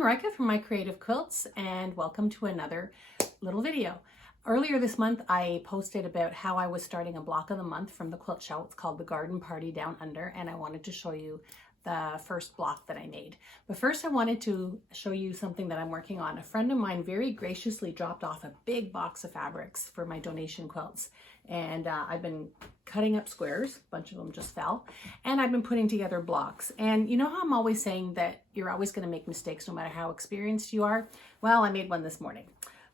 I'm Marika from My Creative Quilts, and welcome to another little video. Earlier this month, I posted about how I was starting a block of the month from the quilt show. It's called the Garden Party Down Under, and I wanted to show you the first block that I made. But first I wanted to show you something that I'm working on. A friend of mine very graciously dropped off a big box of fabrics for my donation quilts. And I've been cutting up squares, a bunch of them just fell, and I've been putting together blocks. And you know how I'm always saying that you're always going to make mistakes no matter how experienced you are? Well, I made one this morning.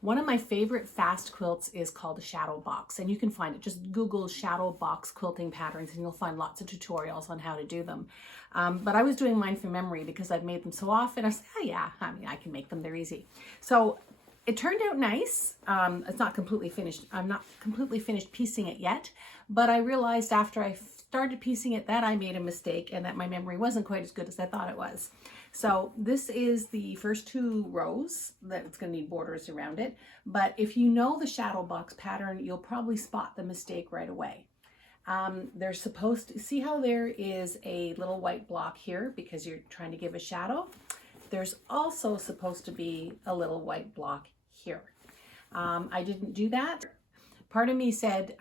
One of my favorite fast quilts is called a shadow box, and you can find it. Just Google shadow box quilting patterns and you'll find lots of tutorials on how to do them. But I was doing mine from memory because I've made them so often. I said, oh yeah, I mean, I can make them, they're easy. So it turned out nice. It's not completely finished. I'm not completely finished piecing it yet, but I realized after I started piecing it that I made a mistake and that my memory wasn't quite as good as I thought it was. So this is the first two rows that it's going to need borders around it. But if you know the shadow box pattern, you'll probably spot the mistake right away. There's supposed to, see how there is a little white block here because you're trying to give a shadow? There's also supposed to be a little white block here. I didn't do that. Part of me said,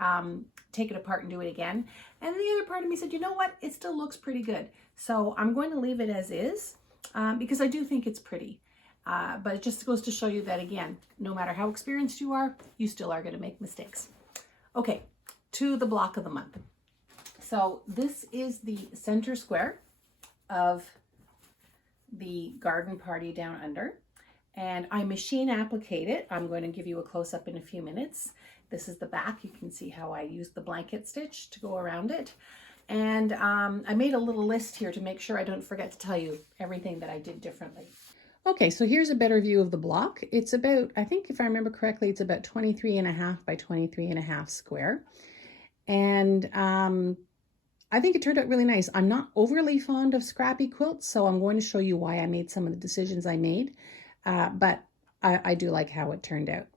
take it apart and do it again. And the other part of me said, you know what? It still looks pretty good. So I'm going to leave it as is because I do think it's pretty. But it just goes to show you that, again, no matter how experienced you are, you still are going to make mistakes. Okay, to the block of the month. So this is the center square of the Garden Party Down Under. And I machine applique it. I'm going to give you a close-up in a few minutes. This is the back. You can see how I used the blanket stitch to go around it. And I made a little list here to make sure I don't forget to tell you everything that I did differently. Okay, so here's a better view of the block. It's about, I think if I remember correctly, it's about 23.5 by 23.5 square. And I think it turned out really nice. I'm not overly fond of scrappy quilts, so I'm going to show you why I made some of the decisions I made. But I do like how it turned out.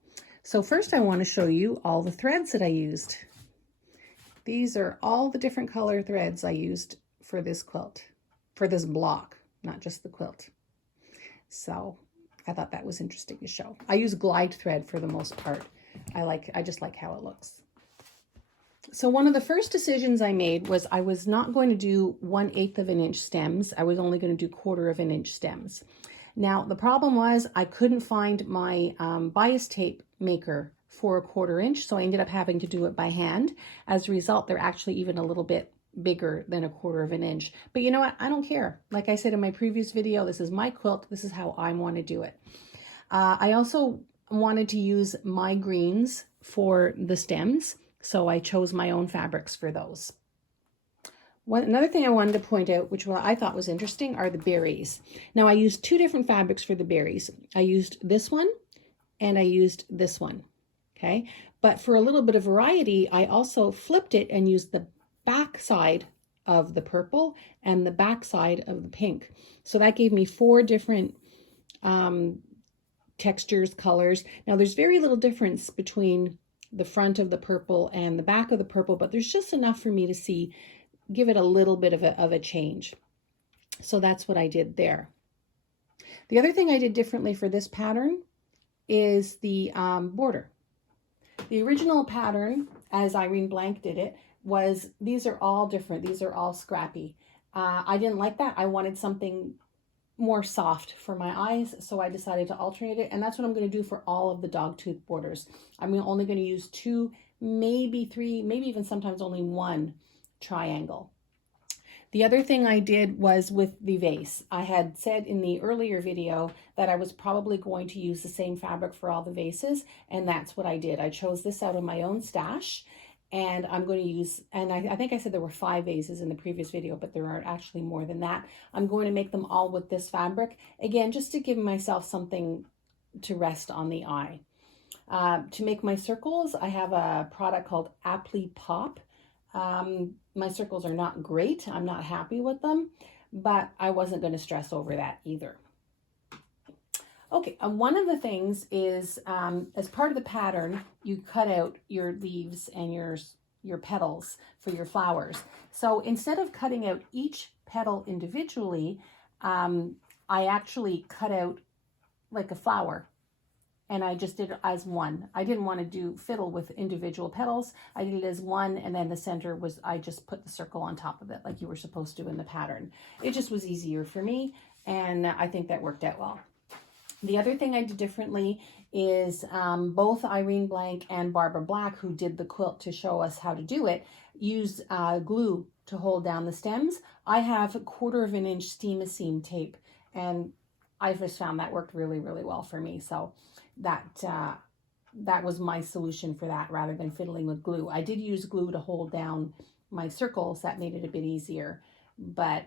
So first I want to show you all the threads that I used. These are all the different color threads I used for this quilt, for this block, not just the quilt. So I thought that was interesting to show. I use glide thread for the most part. I just like how it looks. So one of the first decisions I made was I was not going to do 1/8 of an inch stems. I was only going to do 1/4 of an inch stems. Now, the problem was I couldn't find my bias tape maker for 1/4 inch, so I ended up having to do it by hand. As a result, they're actually even a little bit bigger than 1/4 of an inch. But you know what? I don't care. Like I said in my previous video, this is my quilt. This is how I want to do it. I also wanted to use my greens for the stems, so I chose my own fabrics for those. Another thing I wanted to point out, which I thought was interesting, are the berries. Now I used two different fabrics for the berries. I used this one and I used this one, okay? But for a little bit of variety, I also flipped it and used the back side of the purple and the back side of the pink. So that gave me 4 different textures, colors. Now there's very little difference between the front of the purple and the back of the purple, but there's just enough for me to see, give it a little bit of a change. So that's what I did there. The other thing I did differently for this pattern is the border. The original pattern, as Irene Blank did it, was these are all different. These are all scrappy. I didn't like that. I wanted something more soft for my eyes, so I decided to alternate it, and that's what I'm going to do for all of the dogtooth borders. I'm only going to use 2, maybe 3, maybe even sometimes only 1 triangle. The other thing I did was with the vase. I had said in the earlier video that I was probably going to use the same fabric for all the vases, and that's what I did. I chose this out of my own stash, and I'm going to use, and I think I said there were 5 vases in the previous video, but there are actually more than that. I'm going to make them all with this fabric, again, just to give myself something to rest on the eye. To make my circles, I have a product called Aptly Pop. My circles are not great. I'm not happy with them, but I wasn't going to stress over that either. Okay, one of the things is, as part of the pattern, you cut out your leaves and your petals for your flowers. So instead of cutting out each petal individually, I actually cut out like a flower. And I just did it as one. I didn't want to do fiddle with individual petals. I did it as one, and then the center was, I just put the circle on top of it like you were supposed to in the pattern. It just was easier for me, and I think that worked out well. The other thing I did differently is both Irene Blank and Barbara Black, who did the quilt to show us how to do it, used glue to hold down the stems. I have 1/4 inch steam-a-seam tape, and I just found that worked really, really well for me. So that was my solution for that, rather than fiddling with glue. I did use glue to hold down my circles. That made it a bit easier, but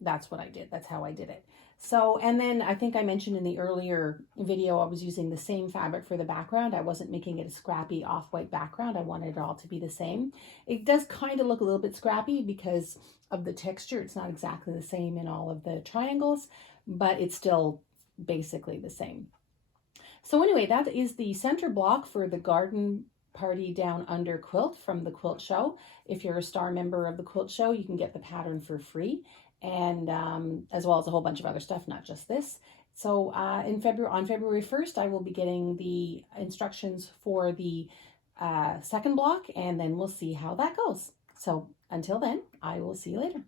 that's what I did. That's how I did it. So, and then I think I mentioned in the earlier video, I was using the same fabric for the background. I wasn't making it a scrappy off-white background. I wanted it all to be the same. It does kind of look a little bit scrappy because of the texture. It's not exactly the same in all of the triangles, but it's still basically the same. So anyway, that is the center block for the Garden Party Down Under quilt from the Quilt Show. If you're a star member of the Quilt Show, you can get the pattern for free, and as well as a whole bunch of other stuff, not just this. So on February 1st, I will be getting the instructions for the second block, and then we'll see how that goes. So until then, I will see you later.